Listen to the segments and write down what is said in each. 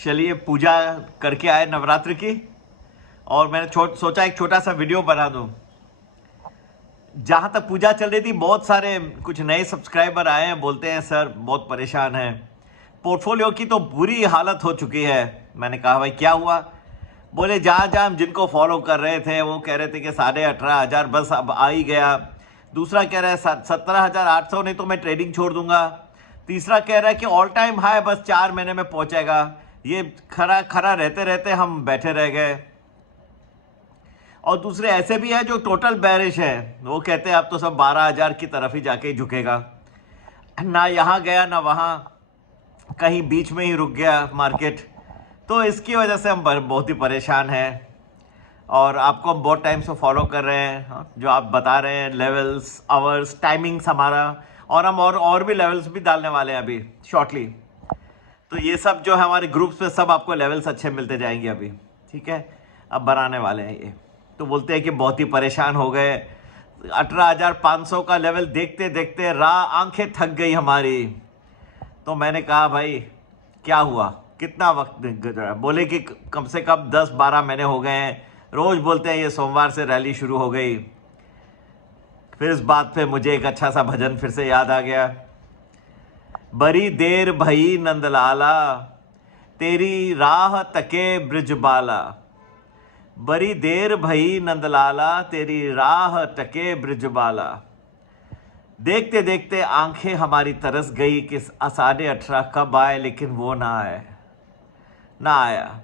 चलिए पूजा करके आए नवरात्र की, और मैंने सोचा एक छोटा सा वीडियो बना दूं। जहाँ तक पूजा चल रही थी, बहुत सारे कुछ नए सब्सक्राइबर आए हैं, बोलते हैं सर बहुत परेशान हैं, पोर्टफोलियो की तो बुरी हालत हो चुकी है। मैंने कहा भाई क्या हुआ? बोले जहाँ जहाँ हम जिनको फॉलो कर रहे थे वो कह रहे थे कि 18,500 बस अब आ ही गया। दूसरा कह रहा है 17,800 नहीं तो मैं ट्रेडिंग छोड़ दूंगा। तीसरा कह रहा है कि ऑल टाइम हाई बस 4 महीने में पहुंचेगा। ये खरा खरा रहते रहते हम बैठे रह गए। और दूसरे ऐसे भी है जो टोटल बेरिश है, वो कहते हैं अब तो सब 12,000 की तरफ ही जाके झुकेगा। ना यहाँ गया ना वहाँ, कहीं बीच में ही रुक गया मार्केट। तो इसकी वजह से हम बहुत ही परेशान हैं, और आपको हम बहुत टाइम से फॉलो कर रहे हैं। जो आप बता रहे हैं लेवल्स, आवर्स, टाइमिंग्स हमारा, और हम और भी लेवल्स भी डालने वाले हैं अभी शॉर्टली। तो ये सब जो है हमारे ग्रुप्स पे सब आपको लेवल्स अच्छे मिलते जाएंगे अभी, ठीक है। अब बनाने वाले हैं ये। तो बोलते हैं कि बहुत ही परेशान हो गए, 18,500 का लेवल देखते देखते आंखें थक गई हमारी। तो मैंने कहा भाई क्या हुआ, कितना वक्त गुजरा? बोले कि कम से कम 10-12 महीने हो गए हैं, रोज बोलते हैं ये सोमवार से रैली शुरू हो गई। फिर इस बात पे मुझे एक अच्छा सा भजन फिर से याद आ गया। बड़ी देर भई नंदलाला, तेरी राह तके ब्रिजबाला। बड़ी देर भई नंदलाला, तेरी राह टके ब्रिजबाला। देखते देखते आंखें हमारी तरस गई कि 18:30 कब आए, लेकिन वो ना आए, ना आया।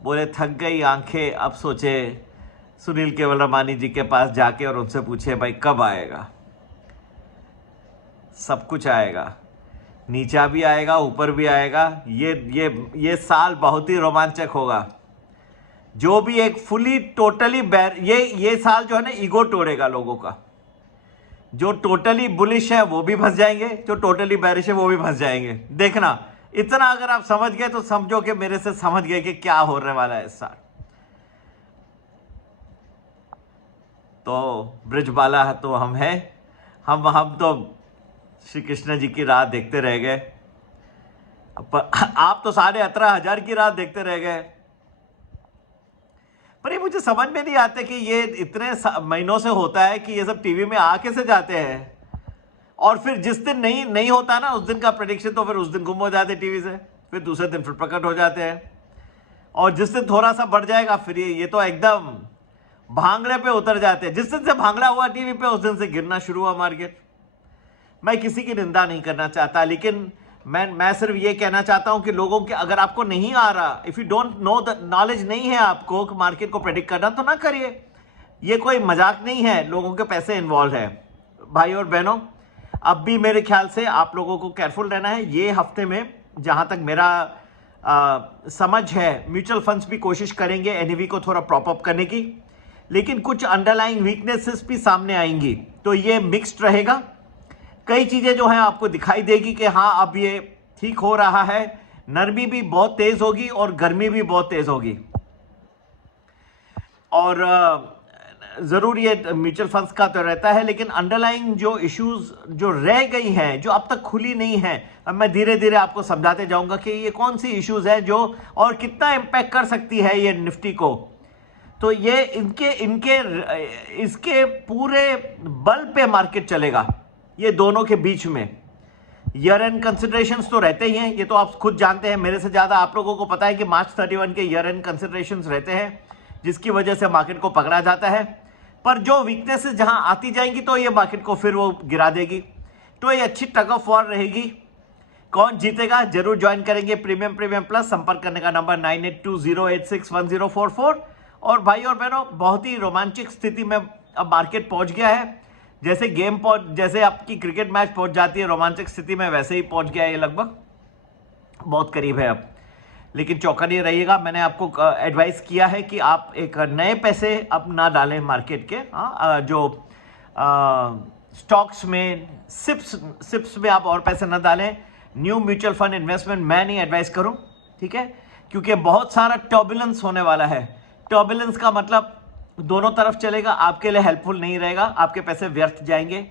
बोले थक गई आंखें, अब सोचे सुनील केवलरामानी जी के पास जाके और उनसे पूछे भाई कब आएगा। सब कुछ आएगा, नीचा भी आएगा ऊपर भी आएगा। ये साल बहुत ही रोमांचक होगा। जो भी एक फुली टोटली ये साल जो है ना ईगो तोड़ेगा लोगों का। जो टोटली बुलिश है वो भी फंस जाएंगे, जो टोटली बैरिश है वो भी फंस जाएंगे। देखना, इतना अगर आप समझ गए तो समझो कि मेरे से समझ गए कि क्या होने वाला है इस साल। तो ब्रिजबाला है तो हम हैं, हम तो श्री कृष्ण जी की राह देखते रह गए। आप तो 18,500 की राह देखते रह गए। पर ये मुझे समझ में नहीं आता कि ये इतने महीनों से होता है कि ये सब टीवी में आ कैसे जाते हैं, और फिर जिस दिन नहीं होता ना उस दिन का प्रेडिक्शन तो फिर उस दिन गुम हो जाते टीवी से, फिर दूसरे दिन फिर प्रकट हो जाते हैं। और जिस दिन थोड़ा सा बढ़ जाएगा फिर ये तो एकदम भांगड़े पे उतर जाते हैं। जिस दिन से भांगड़ा हुआ टीवी पे उस दिन से गिरना शुरू हुआ मार्केट। मैं किसी की निंदा नहीं करना चाहता, लेकिन मैं सिर्फ ये कहना चाहता हूं कि लोगों के, अगर आपको नहीं आ रहा, if you don't know the knowledge नहीं है आपको मार्केट को प्रेडिक्ट करना, तो ना करिए। ये कोई मजाक नहीं है, लोगों के पैसे इन्वॉल्व है। भाई और बहनों, अब भी मेरे ख्याल से आप लोगों को केयरफुल रहना है। ये हफ्ते में जहां तक मेरा समझ है, म्यूचुअल फंड्स भी कोशिश करेंगे एनईवी को थोड़ा प्रॉप अप करने की, लेकिन कुछ अंडरलाइंग वीकनेसेस भी सामने आएंगी। तो ये मिक्स्ड रहेगा। कई चीजें जो हैं आपको दिखाई देगी कि हाँ अब ये ठीक हो रहा है। नरमी भी बहुत तेज होगी और गर्मी भी बहुत तेज होगी। और जरूर ये म्यूचुअल फंड्स का तो रहता है, लेकिन अंडरलाइंग जो इश्यूज जो रह गई हैं, जो अब तक खुली नहीं है, अब मैं धीरे धीरे आपको समझाते जाऊंगा कि ये कौन सी इश्यूज है जो और कितना इंपैक्ट कर सकती है ये निफ्टी को। तो ये इसके पूरे बल पे मार्केट चलेगा, ये दोनों के बीच में। ईयर एंड कंसिडरेशंस तो रहते ही हैं, ये तो आप खुद जानते हैं, मेरे से ज्यादा आप लोगों को पता है कि March 31 के ईयर एंड कंसिडरेशंस रहते हैं, जिसकी वजह से मार्केट को पकड़ा जाता है। पर जो वीकनेसेस जहां आती जाएंगी तो ये मार्केट को फिर वो गिरा देगी। तो ये अच्छी टग ऑफ वॉर रहेगी। कौन जीतेगा जरूर ज्वाइन करेंगे प्रीमियम प्लस। संपर्क करने का नंबर 9820861044। और भाई और बहनों, बहुत ही रोमांचक स्थिति में अब मार्केट पहुंच गया है। जैसे आपकी क्रिकेट मैच पहुंच जाती है रोमांचक स्थिति में, वैसे ही पहुंच गया है। ये लगभग बहुत करीब है अब, लेकिन चौकन्ने रहिएगा। मैंने आपको एडवाइस किया है कि आप एक नए पैसे अब ना डालें मार्केट के। जो स्टॉक्स में, सिप्स में आप और पैसे ना डालें। न्यू म्यूचुअल फंड इन्वेस्टमेंट मैं नहीं एडवाइस करूं, ठीक है, क्योंकि बहुत सारा टर्बुलेंस होने वाला है। टर्बुलेंस का मतलब दोनों तरफ चलेगा, आपके लिए हेल्पफुल नहीं रहेगा, आपके पैसे व्यर्थ जाएंगे।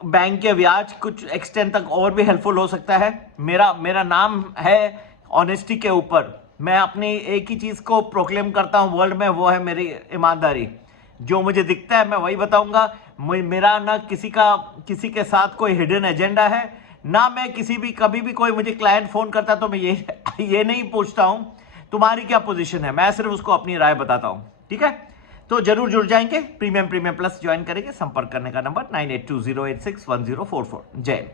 बैंक के ब्याज कुछ एक्सटेंड तक और भी हेल्पफुल हो सकता है। मेरा नाम है ऑनेस्टी के ऊपर। मैं अपनी एक ही चीज को प्रोक्लेम करता हूं वर्ल्ड में, वो है मेरी ईमानदारी। जो मुझे दिखता है मैं वही बताऊंगा। मेरा ना किसी के साथ कोई हिडन एजेंडा है, ना मैं किसी भी, कभी भी कोई मुझे क्लाइंट फोन करता तो मैं ये नहीं पूछता हूं तुम्हारी क्या पोजीशन है, मैं सिर्फ उसको अपनी राय बताता हूं। ठीक है, तो जरूर जुड़ जाएंगे। प्रीमियम प्लस ज्वाइन करेंगे। संपर्क करने का नंबर 9820861044। जय हिंद।